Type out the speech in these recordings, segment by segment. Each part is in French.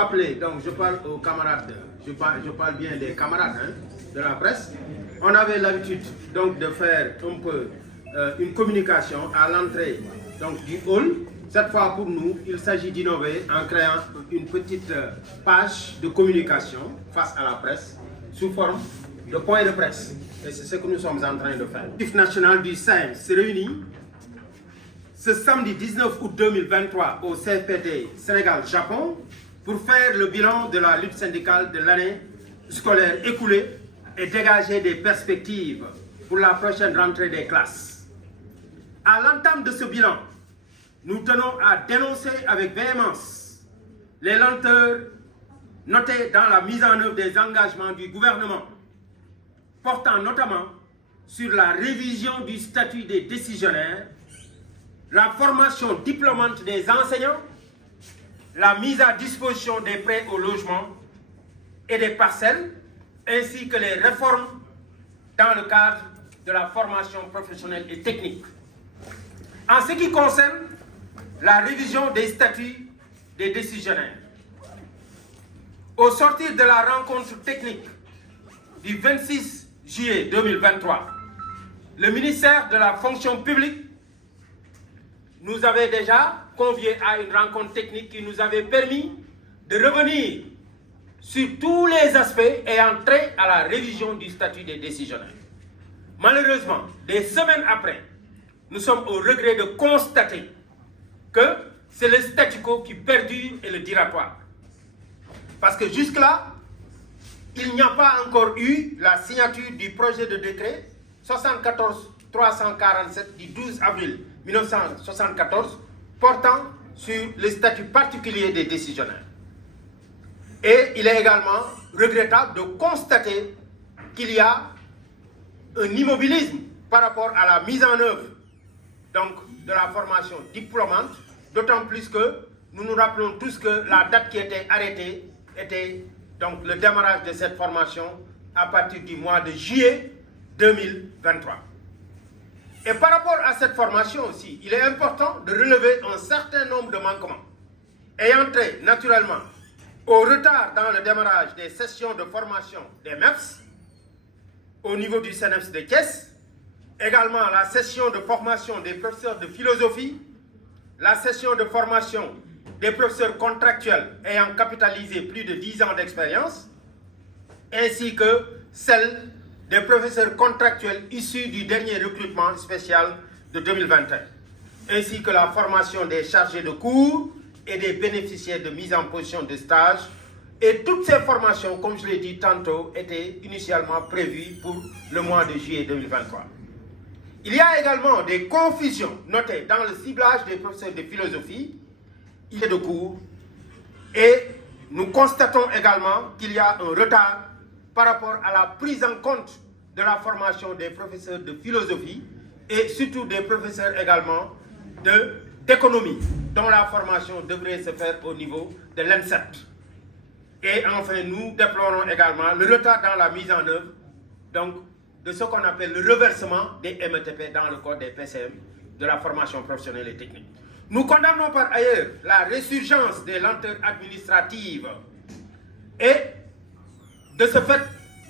rappeler, donc je parle aux camarades, je parle bien des camarades hein, de la presse. On avait l'habitude donc de faire un peu une communication à l'entrée du hall. Cette fois pour nous, il s'agit d'innover en créant une petite page de communication face à la presse sous forme de point de presse. Et c'est ce que nous sommes en train de faire. L'Exécutif national du SAEMS se réunit ce samedi 19 août 2023 au CFPT Sénégal-Japon pour faire le bilan de la lutte syndicale de l'année scolaire écoulée et dégager des perspectives pour la prochaine rentrée des classes. À l'entame de ce bilan, nous tenons à dénoncer avec véhémence les lenteurs notées dans la mise en œuvre des engagements du gouvernement, portant notamment sur la révision du statut des décisionnaires, la formation diplômante des enseignants, la mise à disposition des prêts au logement et des parcelles, ainsi que les réformes dans le cadre de la formation professionnelle et technique. En ce qui concerne la révision des statuts des décisionnaires, au sortir de la rencontre technique du 26 juillet 2023, le ministère de la fonction publique nous avait déjà conviés à une rencontre technique qui nous avait permis de revenir sur tous les aspects ayant trait à la révision du statut des décisionnaires. Malheureusement, des semaines après, nous sommes au regret de constater que c'est le statu quo qui perdure et le dilatoire. Parce que jusque-là, il n'y a pas encore eu la signature du projet de décret 74-347 du 12 avril 1974 portant sur le statut particulier des décisionnaires. Et il est également regrettable de constater qu'il y a un immobilisme par rapport à la mise en œuvre de la formation diplômante, d'autant plus que nous nous rappelons tous que la date qui était arrêtée était donc le démarrage de cette formation à partir du mois de juillet 2023. Et par rapport à cette formation aussi, il est important de relever un certain nombre de manquements ayant trait naturellement au retard dans le démarrage des sessions de formation des MEPS au niveau du CNEPS de Thiès, également la session de formation des professeurs de philosophie, la session de formation des professeurs contractuels ayant capitalisé plus de 10 ans d'expérience, ainsi que celle des professeurs contractuels issus du dernier recrutement spécial de 2021, ainsi que la formation des chargés de cours et des bénéficiaires de mise en position de stage. Et toutes ces formations, comme je l'ai dit tantôt, étaient initialement prévues pour le mois de juillet 2023. Il y a également des confusions notées dans le ciblage des professeurs de philosophie et de cours. Et nous constatons également qu'il y a un retard par rapport à la prise en compte de la formation des professeurs de philosophie et surtout des professeurs également d'économie, dont la formation devrait se faire au niveau de l'ENSET. Et enfin, nous déplorons également le retard dans la mise en œuvre de ce qu'on appelle le reversement des METP dans le code des PCM, de la formation professionnelle et technique. Nous condamnons par ailleurs la résurgence des lenteurs administratives et de ce fait,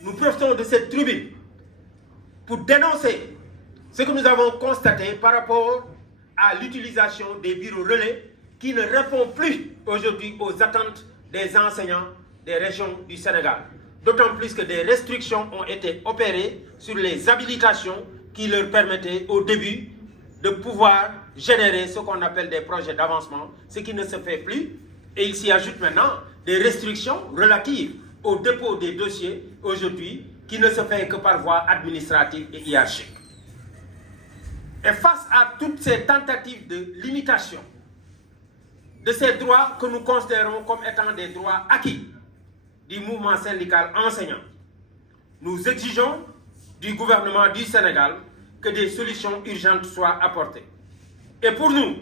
nous profitons de cette tribune pour dénoncer ce que nous avons constaté par rapport à l'utilisation des bureaux relais qui ne répondent plus aujourd'hui aux attentes des enseignants des régions du Sénégal. D'autant plus que des restrictions ont été opérées sur les habilitations qui leur permettaient au début de pouvoir générer ce qu'on appelle des projets d'avancement, ce qui ne se fait plus. Et il s'y ajoute maintenant des restrictions relatives au dépôt des dossiers aujourd'hui qui ne se fait que par voie administrative et hiérarchique. Et face à toutes ces tentatives de limitation de ces droits que nous considérons comme étant des droits acquis du mouvement syndical enseignant, nous exigeons du gouvernement du Sénégal que des solutions urgentes soient apportées. Et pour nous,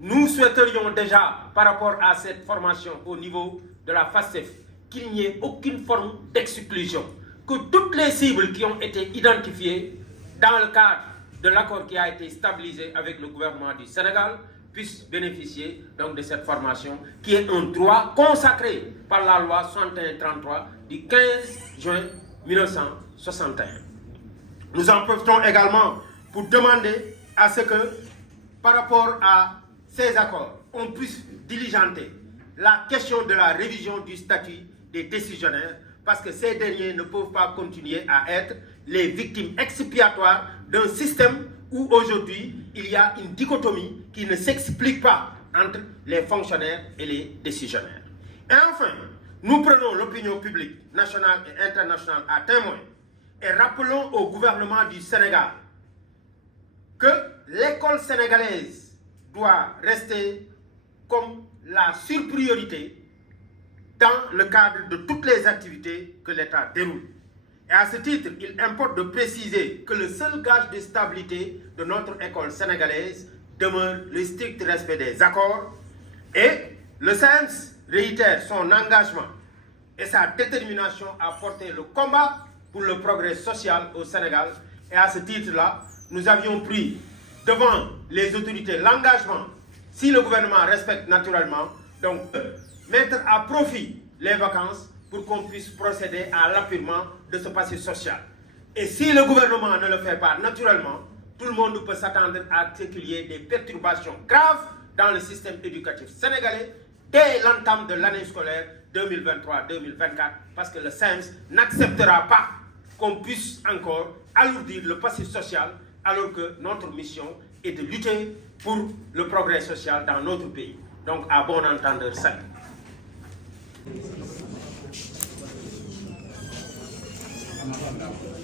nous souhaiterions déjà, par rapport à cette formation au niveau de la FASTEF, qu'il n'y ait aucune forme d'exclusion, que toutes les cibles qui ont été identifiées dans le cadre de l'accord qui a été stabilisé avec le gouvernement du Sénégal puissent bénéficier donc de cette formation qui est un droit consacré par la loi 6133 du 15 juin 1961. Nous en profitons également pour demander à ce que, par rapport à ces accords, on puisse diligenter la question de la révision du statut des décisionnaires, parce que ces derniers ne peuvent pas continuer à être les victimes expiatoires d'un système où aujourd'hui il y a une dichotomie qui ne s'explique pas entre les fonctionnaires et les décisionnaires. Et enfin, nous prenons l'opinion publique nationale et internationale à témoin et rappelons au gouvernement du Sénégal que l'école sénégalaise doit rester comme la surpriorité dans le cadre de toutes les activités que l'État déroule. Et à ce titre, il importe de préciser que le seul gage de stabilité de notre école sénégalaise demeure le strict respect des accords, et le SAEMS réitère son engagement et sa détermination à porter le combat pour le progrès social au Sénégal. Et à ce titre-là, nous avions pris devant les autorités l'engagement, si le gouvernement respecte naturellement, donc mettre à profit les vacances pour qu'on puisse procéder à l'appurement de ce passif social. Et si le gouvernement ne le fait pas naturellement, tout le monde peut s'attendre à ce qu'il y ait des perturbations graves dans le système éducatif sénégalais dès l'entame de l'année scolaire 2023-2024, parce que le SAEMS n'acceptera pas qu'on puisse encore alourdir le passif social, alors que notre mission est de lutter pour le progrès social dans notre pays. Donc, à bon entendeur, ça. Thank you.